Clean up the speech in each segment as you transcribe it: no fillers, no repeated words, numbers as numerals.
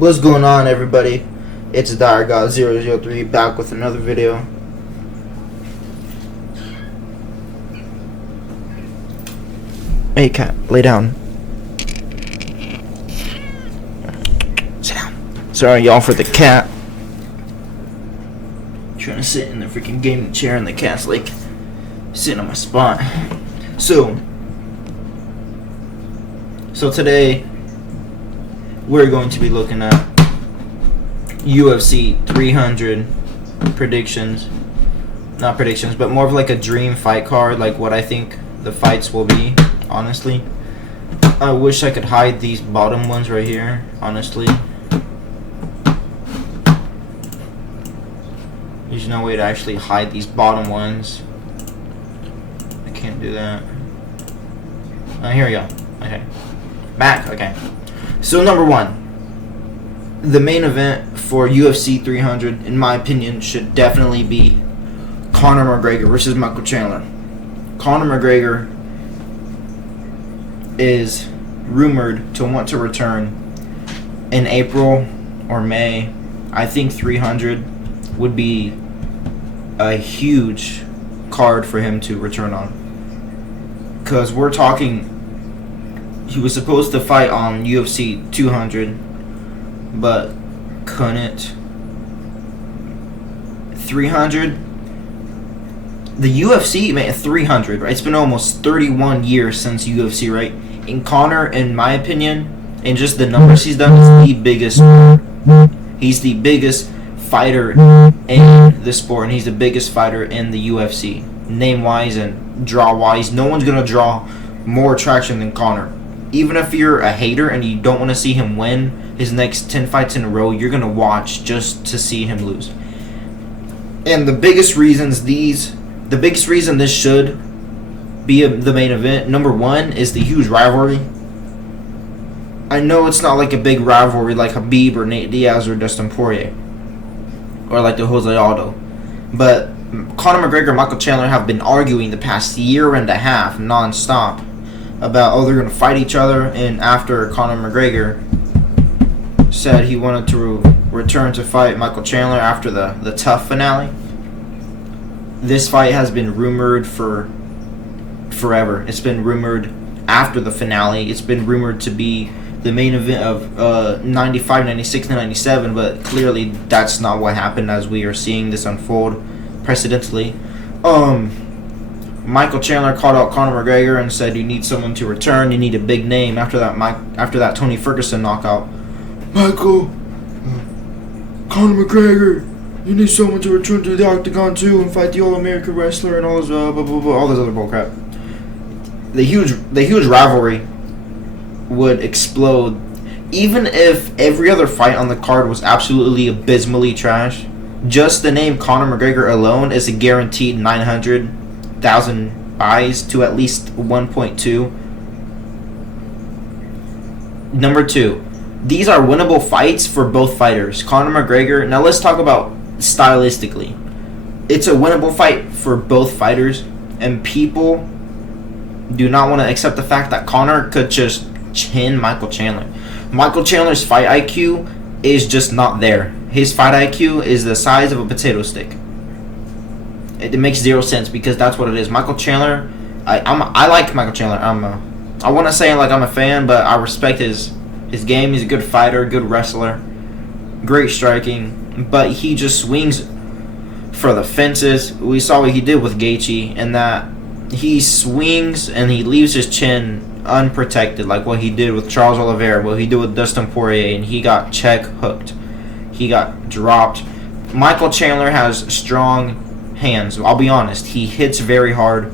What's going on, everybody? It's DireGod003 back with another video. Hey cat, lay down. Sit down. Sorry y'all for the cat. Trying to sit in the freaking gaming chair and the cat's like sitting on my spot. So today we're going to be looking at UFC 300 predictions. Not predictions, but more of like a dream fight card, like what I think the fights will be, honestly. I wish I could hide these bottom ones right here, honestly. There's no way to actually hide these bottom ones. I can't do that. Oh, here we go. Okay. Back, okay. So number one, the main event for UFC 300, in my opinion, should definitely be Conor McGregor versus Michael Chandler. Conor McGregor is rumored to want to return in April or May. I think 300 would be a huge card for him to return on. Because we're talking, he was supposed to fight on UFC 200, but couldn't. 300, the UFC, man, 300, right? It's been almost 31 years since UFC, right? And Conor, in my opinion, and just the numbers he's done, he's the biggest fighter in the sport, and he's the biggest fighter in the UFC, name-wise and draw-wise. No one's gonna draw more attraction than Conor. Even if you're a hater and you don't want to see him win his next 10 fights in a row, you're gonna watch just to see him lose. And the biggest reason this should be the main event, number one, is the huge rivalry. I know it's not like a big rivalry like Khabib or Nate Diaz or Dustin Poirier, or like the Jose Aldo, but Conor McGregor and Michael Chandler have been arguing the past year and a half non-stop about, they're going to fight each other. And after Conor McGregor said he wanted to return to fight Michael Chandler after the TUF finale, this fight has been rumored for forever. It's been rumored after the finale. It's been rumored to be the main event of 95, 96, and 97, but clearly that's not what happened, as we are seeing this unfold precedentally. Michael Chandler called out Conor McGregor and said, "You need someone to return. You need a big name." After that Tony Ferguson knockout, Conor McGregor, you need someone to return to the octagon too and fight the All-American wrestler and all this blah, blah, blah, all this other bullcrap. The huge rivalry would explode, even if every other fight on the card was absolutely abysmally trash. Just the name Conor McGregor alone is a guaranteed 900,000 buys to at least 1.2. Number two, these are winnable fights for both fighters. Conor McGregor, now let's talk about stylistically. It's a winnable fight for both fighters, and people do not want to accept the fact that Conor could just chin Michael Chandler. Michael Chandler's fight IQ is just not there. His fight IQ is the size of a potato stick. It makes zero sense, because that's what it is. Michael Chandler, I like Michael Chandler. I want to say like I'm a fan, but I respect his game. He's a good fighter, good wrestler, great striking, but he just swings for the fences. We saw what he did with Gaethje, and that he swings and he leaves his chin unprotected, like what he did with Charles Oliveira, what he did with Dustin Poirier, and he got check hooked. He got dropped. Michael Chandler has strong hands. I'll be honest, he hits very hard,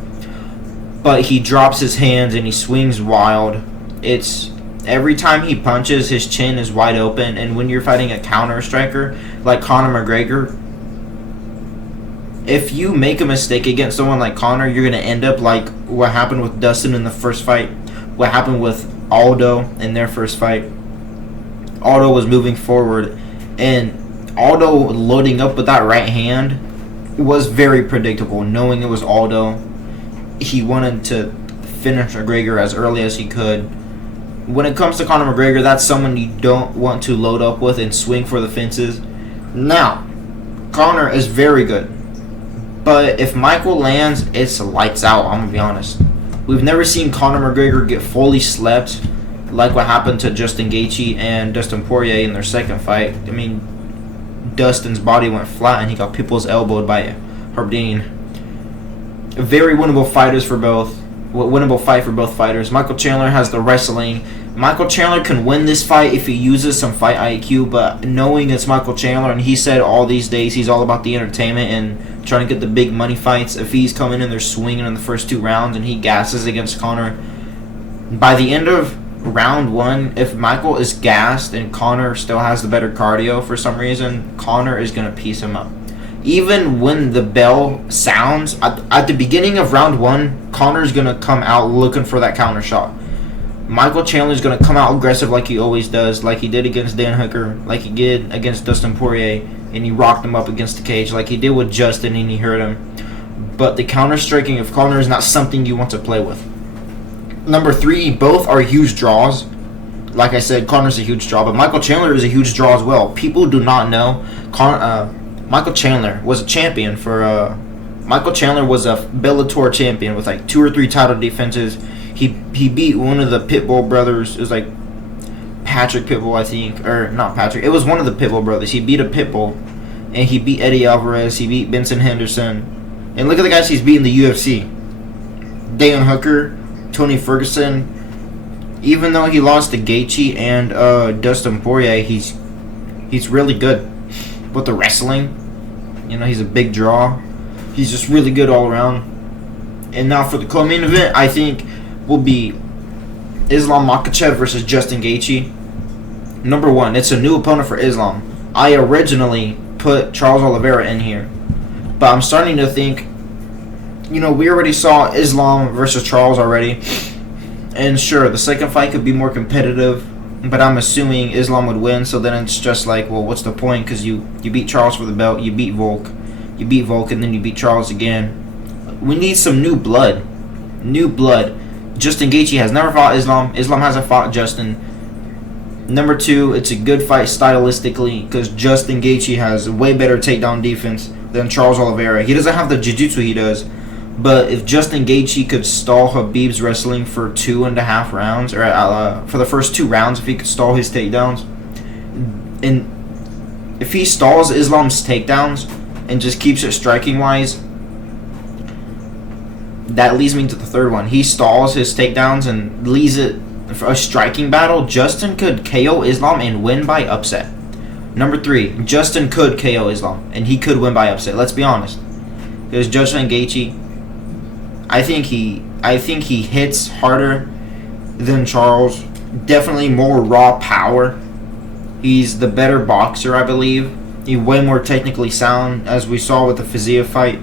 but he drops his hands and he swings wild. It's every time he punches, his chin is wide open, and when you're fighting a counter striker like Conor McGregor, if you make a mistake against someone like Conor, you're going to end up like what happened with Dustin in the first fight, what happened with Aldo in their first fight. Aldo was moving forward, and Aldo loading up with that right hand was very predictable. Knowing it was Aldo, he wanted to finish McGregor as early as he could. When it comes to Conor McGregor, that's someone you don't want to load up with and swing for the fences. Now, Conor is very good. But if Michael lands, it's lights out, I'm going to be honest. We've never seen Conor McGregor get fully slept like what happened to Justin Gaethje and Dustin Poirier in their second fight. I mean, Dustin's body went flat and he got Pitbull's elbowed by Herb Dean. Very winnable fighters for both. Winnable fight for both fighters. Michael Chandler has the wrestling. Michael Chandler can win this fight if he uses some fight IQ, but knowing it's Michael Chandler, and he said all these days he's all about the entertainment and trying to get the big money fights. If he's coming in there swinging in the first 2 rounds and he gasses against Conor, by the end of round 1, if Michael is gassed and Conor still has the better cardio for some reason, Conor is going to piece him up. Even when the bell sounds, at the beginning of round 1, Conor's going to come out looking for that counter shot. Michael Chandler's going to come out aggressive like he always does, like he did against Dan Hooker, like he did against Dustin Poirier, and he rocked him up against the cage, like he did with Justin and he hurt him. But the counter striking of Conor is not something you want to play with. Number 3, both are huge draws. Like I said, Conor's a huge draw, but Michael Chandler is a huge draw as well. People do not know Michael Chandler was a champion for Michael Chandler was a Bellator champion with like 2 or 3 title defenses. He beat one of the Pitbull brothers. It was like Patrick Pitbull, I think, or not Patrick. It was one of the Pitbull brothers. He beat a Pitbull, and he beat Eddie Alvarez. He beat Benson Henderson, and look at the guys he's beating the UFC. Dan Hooker, Tony Ferguson. Even though he lost to Gaethje and Dustin Poirier, he's really good with the wrestling. You know, he's a big draw. He's just really good all around. And now for the co-main event, I think will be Islam Makhachev versus Justin Gaethje. Number 1, it's a new opponent for Islam. I originally put Charles Oliveira in here, but I'm starting to think, you know, we already saw Islam versus Charles already, and sure, the second fight could be more competitive, but I'm assuming Islam would win, so then it's just like, well, what's the point? Because you beat Charles for the belt, you beat Volk, and then you beat Charles again. We need some new blood. New blood. Justin Gaethje has never fought Islam. Islam hasn't fought Justin. Number 2, it's a good fight stylistically because Justin Gaethje has way better takedown defense than Charles Oliveira. He doesn't have the jiu-jitsu he does, but if Justin Gaethje could stall Khabib's wrestling for 2.5 rounds, or for the first 2 rounds, if he could stall his takedowns, and if he stalls Islam's takedowns and just keeps it striking-wise, that leads me to the third one. He stalls his takedowns and leaves it for a striking battle. Justin could KO Islam and win by upset. Number 3, Justin could KO Islam and he could win by upset. Let's be honest, because Justin Gaethje, I think he hits harder than Charles. Definitely more raw power. He's the better boxer, I believe. He's way more technically sound, as we saw with the Fiziev fight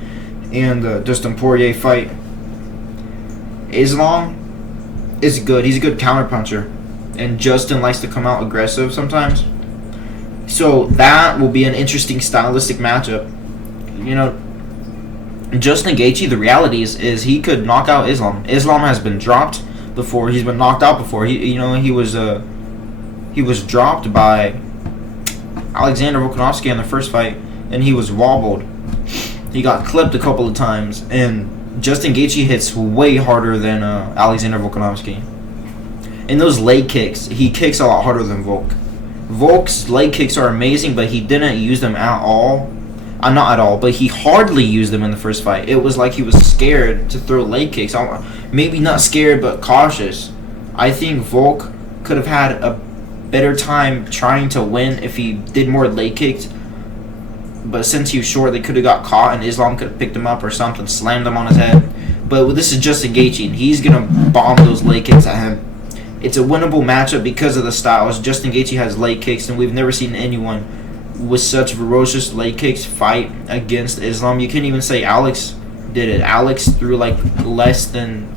and the Dustin Poirier fight. Islam is good. He's a good counterpuncher, and Justin likes to come out aggressive sometimes. So that will be an interesting stylistic matchup. You know, Justin Gaethje, the reality is he could knock out Islam. Islam has been dropped before. He's been knocked out before. He was dropped by Alexander Volkanovski in the first fight, and he was wobbled. He got clipped a couple of times, and Justin Gaethje hits way harder than Alexander Volkanovski. And those leg kicks, he kicks a lot harder than Volk. Volk's leg kicks are amazing, but he didn't use them at all. Not at all, but he hardly used them in the first fight. It was like he was scared to throw leg kicks. Maybe not scared, but cautious. I think Volk could have had a better time trying to win if he did more leg kicks. But since he was short, they could have got caught, and Islam could have picked him up or something, slammed him on his head. But this is Justin Gaethje, and he's going to bomb those leg kicks at him. It's a winnable matchup because of the styles. Justin Gaethje has leg kicks, and we've never seen anyone with such ferocious leg kicks fight against Islam. You can't even say Alex did it. Alex threw like less than,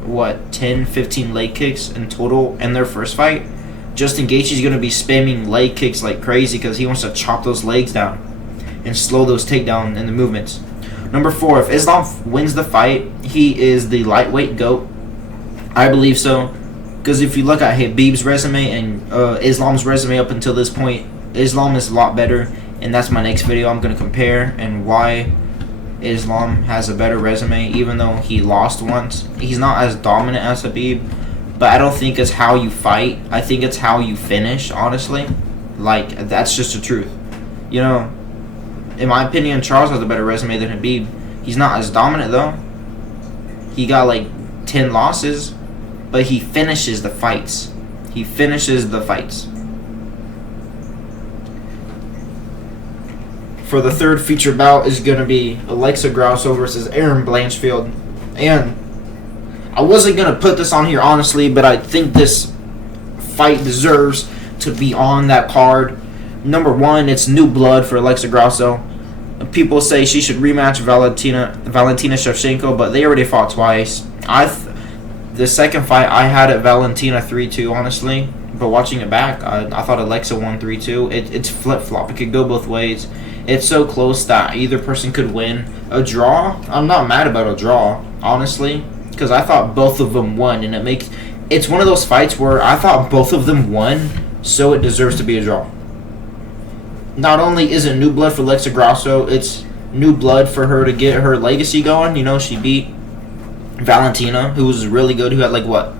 10, 15 leg kicks in total in their first fight. Justin Gaethje is going to be spamming leg kicks like crazy because he wants to chop those legs down and slow those takedowns and the movements. Number 4, if Islam wins the fight, he is the lightweight GOAT. I believe so, Because if you look at Khabib's resume and Islam's resume up until this point, Islam is a lot better, and that's my next video. I'm going to compare and why Islam has a better resume, even though he lost once. He's not as dominant as Khabib, but I don't think it's how you fight. I think it's how you finish, honestly. Like, that's just the truth. You know, in my opinion, Charles has a better resume than Khabib. He's not as dominant, though. He got, like, 10 losses, but he finishes the fights. He finishes the fights. For the third feature bout is going to be Alexa Grasso versus Erin Blanchfield. And I wasn't going to put this on here, honestly, but I think this fight deserves to be on that card. Number one, it's new blood for Alexa Grasso. People say she should rematch Valentina Shevchenko, but they already fought twice. The second fight, I had it Valentina 3-2, honestly. But watching it back, I thought Alexa won 3-2. It's flip-flop. It could go both ways. It's so close that either person could win. A draw, I'm not mad about a draw, honestly, because I thought both of them won, and it's one of those fights where I thought both of them won, so it deserves to be a draw. Not only is it new blood for Alexa Grasso, it's new blood for her to get her legacy going. You know, she beat Valentina, who was really good, who had like, what,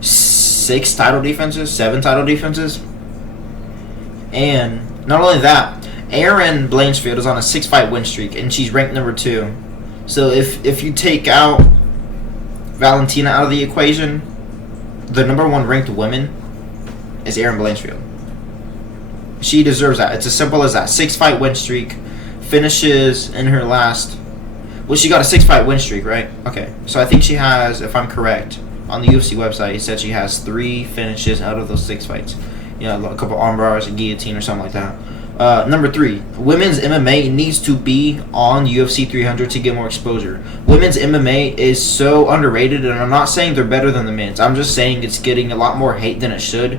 7 title defenses? And not only that, Erin Blanchfield is on a 6-fight win streak, and she's ranked number 2. So if you take out Valentina out of the equation, the number 1 ranked woman is Erin Blanchfield. She deserves that. It's as simple as that. 6-fight win streak, finishes in her last. Well, she got a 6-fight win streak, right? Okay, so I think she has, if I'm correct, on the UFC website, it said she has 3 finishes out of those 6 fights. You know, a couple arm bars, a guillotine, or something like that. Number 3, women's MMA needs to be on UFC 300 to get more exposure. Women's MMA is so underrated, and I'm not saying they're better than the men's. I'm just saying it's getting a lot more hate than it should,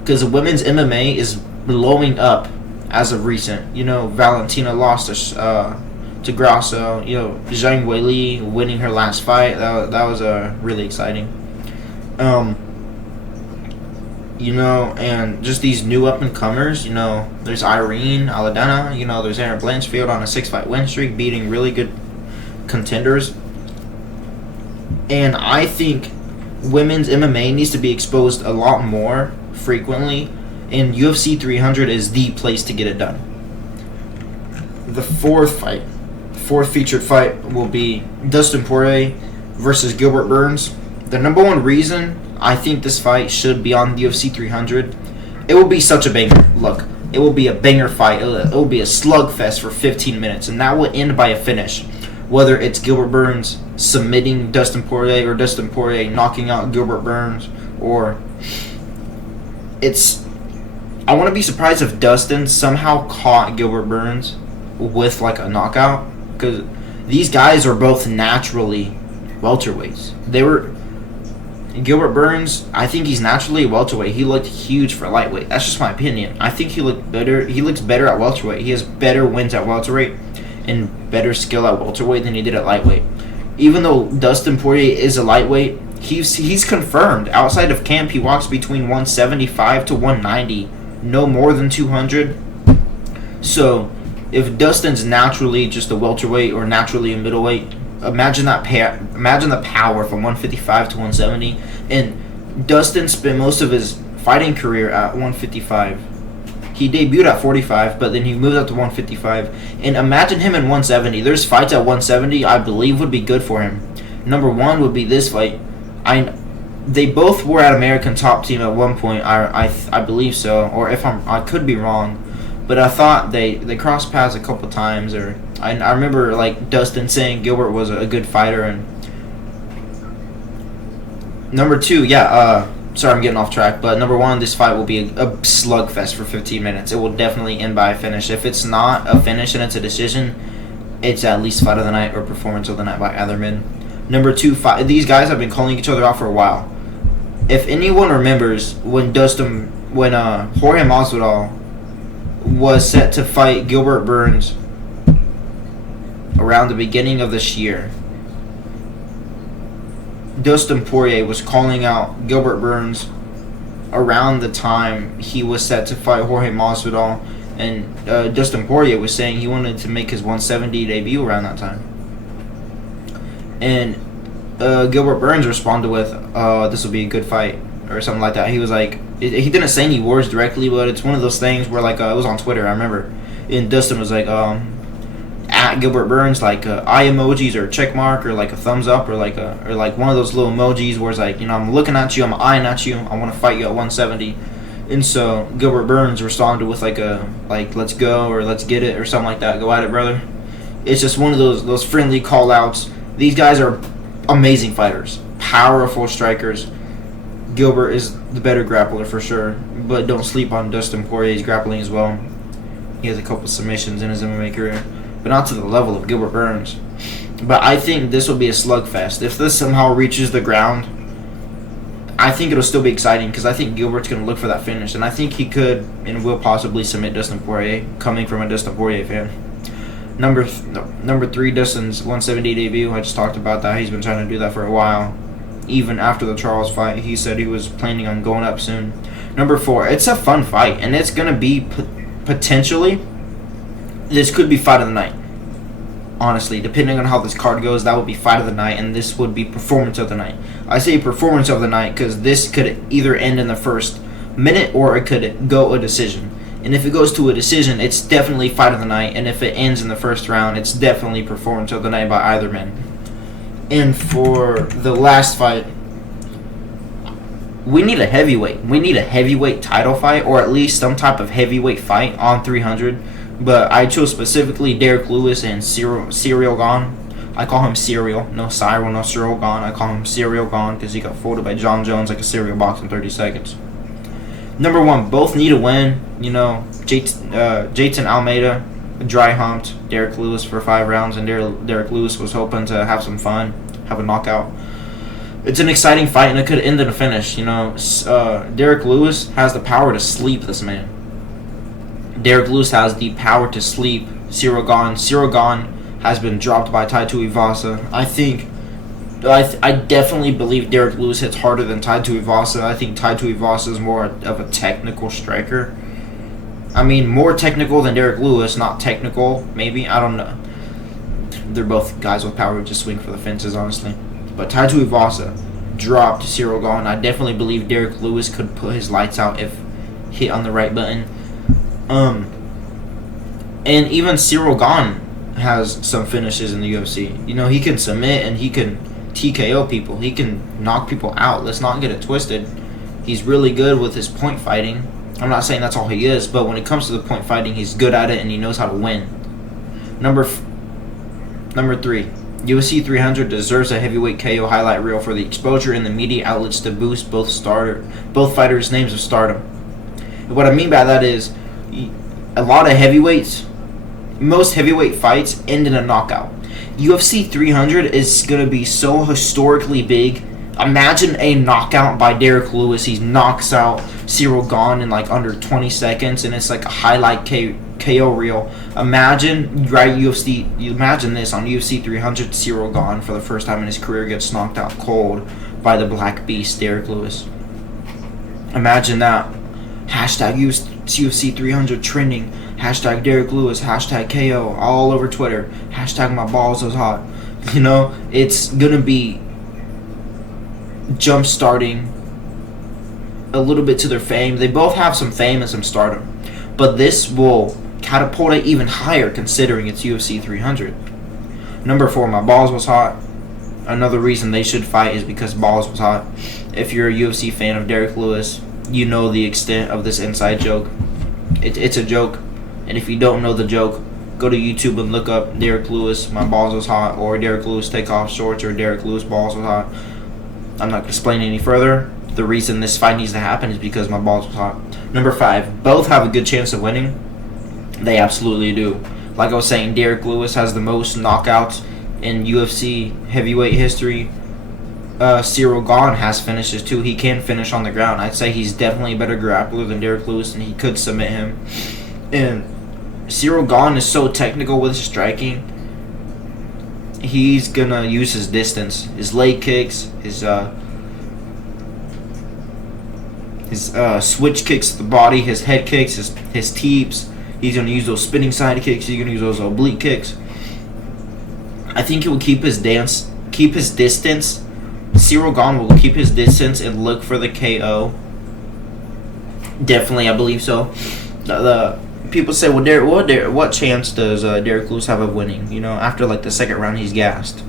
because women's MMA is blowing up as of recent. You know, Valentina lost to Grasso. You know, Zhang Weili winning her last fight. That was really exciting. You know, and just these new up-and-comers, you know, there's Irene Aldana, you know, there's Erin Blanchfield on a 6-fight win streak, beating really good contenders. And I think women's MMA needs to be exposed a lot more frequently, and UFC 300 is the place to get it done. The fourth featured fight will be Dustin Poirier versus Gilbert Burns. The number one reason I think this fight should be on UFC 300, it will be such a banger. Look, it will be a banger fight. It will be a slugfest for 15 minutes, and that will end by a finish. Whether it's Gilbert Burns submitting Dustin Poirier or Dustin Poirier knocking out Gilbert Burns, or I want to be surprised if Dustin somehow caught Gilbert Burns with like a knockout, because these guys are both naturally welterweights. Gilbert Burns, I think he's naturally a welterweight. He looked huge for lightweight. That's just my opinion. I think he looked better. He looks better at welterweight. He has better wins at welterweight and better skill at welterweight than he did at lightweight. Even though Dustin Poirier is a lightweight, he's confirmed. Outside of camp, he walks between 175 to 190, no more than 200. So, if Dustin's naturally just a welterweight or naturally a middleweight, imagine the power from 155 to 170. And Dustin spent most of his fighting career at 155. He debuted at 45, but then he moved up to 155. And imagine him in 170. There's fights at 170 I believe would be good for him. Number one would be this fight. They both were at American Top Team at one point. I believe so, or if I could be wrong, but I thought they crossed paths a couple times. Or I remember like Dustin saying Gilbert was a good fighter. And number two, sorry, I'm getting off track, but number one, this fight will be a slugfest for 15 minutes. It will definitely end by a finish. If it's not a finish and it's a decision, it's at least fight of the night or performance of the night by either man. Number two, these guys have been calling each other out for a while. If anyone remembers when Jorge Masvidal was set to fight Gilbert Burns around the beginning of this year, Dustin Poirier was calling out Gilbert Burns around the time he was set to fight Jorge Masvidal, and Dustin Poirier was saying he wanted to make his 170 debut around that time. And Gilbert Burns responded with, "This will be a good fight," or something like that. He was like, he didn't say any words directly, but it's one of those things where like it was on Twitter, I remember, and Dustin was like, at Gilbert Burns, like eye emojis or a check mark or like a thumbs up or like one of those little emojis where it's like, I'm looking at you, I'm eyeing at you, I want to fight you at 170. And so Gilbert Burns responded with like let's go or let's get it or something like that. Go at it, brother. It's just one of those friendly call outs. These guys are amazing fighters, powerful strikers. Gilbert is the better grappler for sure, but don't sleep on Dustin Poirier's grappling as well. He has a couple submissions in his MMA career, but not to the level of Gilbert Burns. But I think this will be a slugfest. If this somehow reaches the ground, I think it'll still be exciting because I think Gilbert's going to look for that finish, and I think he could and will possibly submit Dustin Poirier, coming from a Dustin Poirier fan. Number 3, Dustin's 170 debut. I just talked about that. He's been trying to do that for a while. Even after the Charles fight, he said he was planning on going up soon. Number 4, it's a fun fight, and it's going to be potentially, this could be fight of the night. Honestly, depending on how this card goes, that would be fight of the night, and this would be performance of the night. I say performance of the night because this could either end in the first minute or it could go a decision. And if it goes to a decision, it's definitely fight of the night, and if it ends in the first round, it's definitely performance of the night by either man. And for the last fight, we need a heavyweight. We need a heavyweight title fight, or at least some type of heavyweight fight on 300. But I chose specifically Derek Lewis and Ciryl Gane. I call him Cereal. No Cyril, no Ciryl Gane. I call him Ciryl Gane because he got folded by John Jones like a cereal box in 30 seconds. Number 1, both need a win. Jason Almeida dry humped Derek Lewis for 5 rounds, and Derek Lewis was hoping to have some fun, have a knockout. It's an exciting fight, and it could end in a finish. Derek Lewis has the power to sleep this man. Derek Lewis has the power to sleep Ciryl Gane. Ciryl Gane has been dropped by Tai Tuivasa. I definitely believe Derek Lewis hits harder than Tai Tuivasa. I think Tai Tuivasa is more of a technical striker. I mean, more technical than Derek Lewis, not technical, maybe. I don't know. They're both guys with power to just swing for the fences, honestly. But Tai Tuivasa dropped Ciryl Gane. I definitely believe Derek Lewis could put his lights out if hit on the right button. And even Ciryl Gane has some finishes in the UFC. He can submit and he can TKO people. He can knock people out. Let's not get it twisted. He's really good with his point fighting. I'm not saying that's all he is, but when it comes to the point fighting, he's good at it and he knows how to win. Number 3, UFC 300 deserves a heavyweight KO highlight reel for the exposure in the media outlets to boost both fighters' names of stardom. And what I mean by that is, a lot of heavyweights, most heavyweight fights end in a knockout. UFC 300 is going to be so historically big. Imagine a knockout by Derek Lewis. He knocks out Ciryl Gane in like under 20 seconds, and it's like a highlight KO reel. Imagine this on UFC 300. Ciryl Gane, for the first time in his career, gets knocked out cold by the Black Beast, Derek Lewis. Imagine that. Hashtag UFC 300 trending. Hashtag Derek Lewis. Hashtag KO all over Twitter. Hashtag my balls is hot. It's gonna be jump starting a little bit to their fame. They both have some fame and some stardom, but this will catapult it even higher considering it's UFC 300. Number 4, my balls was hot. Another reason they should fight is because balls was hot. If you're a UFC fan of Derek Lewis, you know the extent of this inside joke. It's a joke, and if you don't know the joke, go to YouTube and look up Derek Lewis, my balls was hot, or Derek Lewis take off shorts, or Derek Lewis balls was hot. I'm not going to explain any further. The reason this fight needs to happen is because my balls was hot. Number 5, both have a good chance of winning. They absolutely do. Like I was saying, Derek Lewis has the most knockouts in UFC heavyweight history. Ciryl Gane has finishes too. He can finish on the ground. I'd say he's definitely a better grappler than Derek Lewis, and he could submit him. And Ciryl Gane is so technical with his striking. he's gonna use his distance, his leg kicks, his switch kicks to the body, his head kicks, his teeps. He's gonna use those spinning side kicks. He's gonna use those oblique kicks. I think he will keep his distance. Ciryl Gane will keep his distance and look for the KO. Definitely, I believe so. The people say, well, what chance does Derek Lewis have of winning? You know, after like the second round, he's gassed.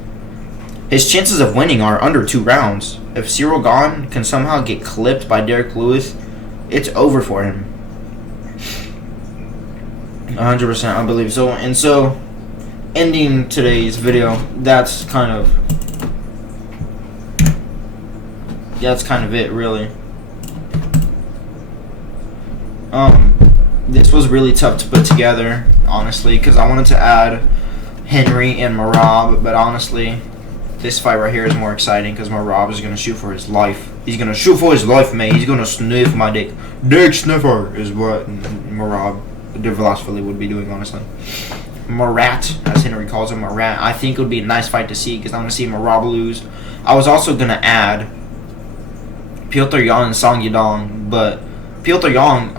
His chances of winning are under 2 rounds. If Ciryl Gane can somehow get clipped by Derek Lewis, it's over for him. 100%, I believe so. And so, ending today's video, that's kind of it, really. This was really tough to put together, honestly, because I wanted to add Henry and Merab, but honestly, this fight right here is more exciting because Merab is going to shoot for his life. He's going to shoot for his life, mate. He's going to sniff my dick. Dick sniffer is what Merab Dvalishvili would be doing, honestly. Marat, as Henry calls him, Marat. I think it would be a nice fight to see because I'm going to see Merab lose. I was also going to add Petr Yan and Song Yadong, but Petr Yan,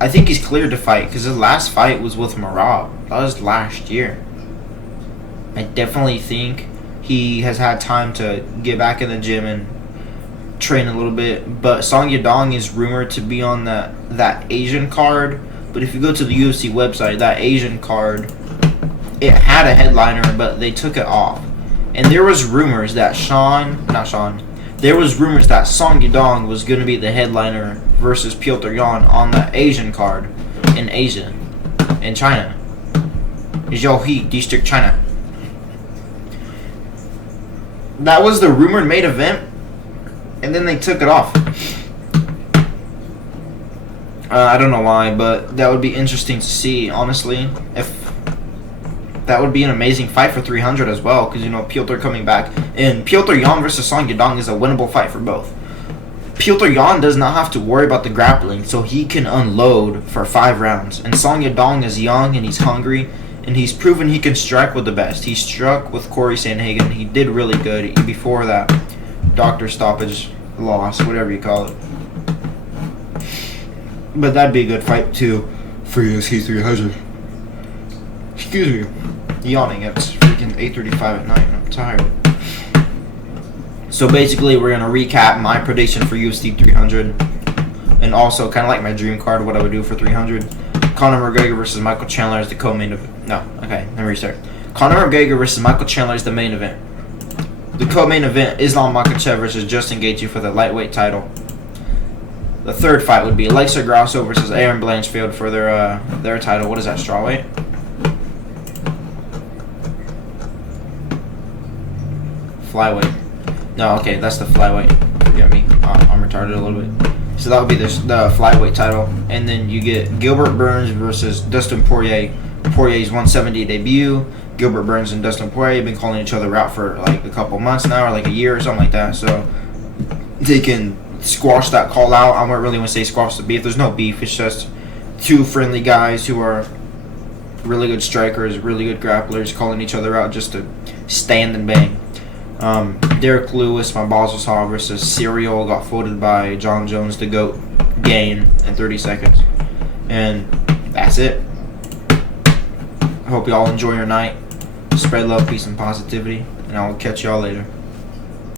I think he's cleared to fight because his last fight was with Merab. That was last year. I definitely think he has had time to get back in the gym and train a little bit. But Song Yadong is rumored to be on that Asian card. But if you go to the UFC website, that Asian card, it had a headliner, but they took it off. And there was rumors that there was rumors that Song Yadong was going to be the headliner versus Petr Yan on the Asian card in Asia, in China. Zhouhe District, China. That was the rumored main event, and then they took it off. I don't know why, but that would be interesting to see, honestly. If that would be an amazing fight for 300 as well, because, you know, Petr coming back. And Petr Yan versus Song Yadong is a winnable fight for both. Petr Yan does not have to worry about the grappling, so he can unload for 5 rounds. And Song Yadong is young and he's hungry, and he's proven he can strike with the best. He struck with Corey Sandhagen. He did really good before that doctor stoppage loss, whatever you call it. But that'd be a good fight too for UFC 300. Excuse me. Yawning. It's freaking 8:35 at night and I'm tired. So basically, we're gonna recap my prediction for UFC 300, and also kind of like my dream card, what I would do for 300. Conor McGregor versus Michael Chandler is the co-main event. No, okay, let me restart. Conor McGregor versus Michael Chandler is the main event. The co-main event, Islam Makhachev versus Justin Gaethje for the lightweight title. The third fight would be Alexa Grasso versus Aaron Blanchfield for their title. What is that, strawweight? Flyweight. No, okay, that's the flyweight. Forget me. I'm retarded a little bit. So that would be the flyweight title. And then you get Gilbert Burns versus Dustin Poirier. Poirier's 170 debut. Gilbert Burns and Dustin Poirier have been calling each other out for like a couple months now, or like a year or something like that. So they can squash that call out. I don't really want to say squash the beef. There's no beef. It's just two friendly guys who are really good strikers, really good grapplers, calling each other out just to stand and bang. Derek Lewis, my balls was hot versus Ciryl, got folded by John Jones, the GOAT, Gane in 30 seconds. And that's it. I hope y'all enjoy your night. Spread love, peace, and positivity. And I will catch y'all later.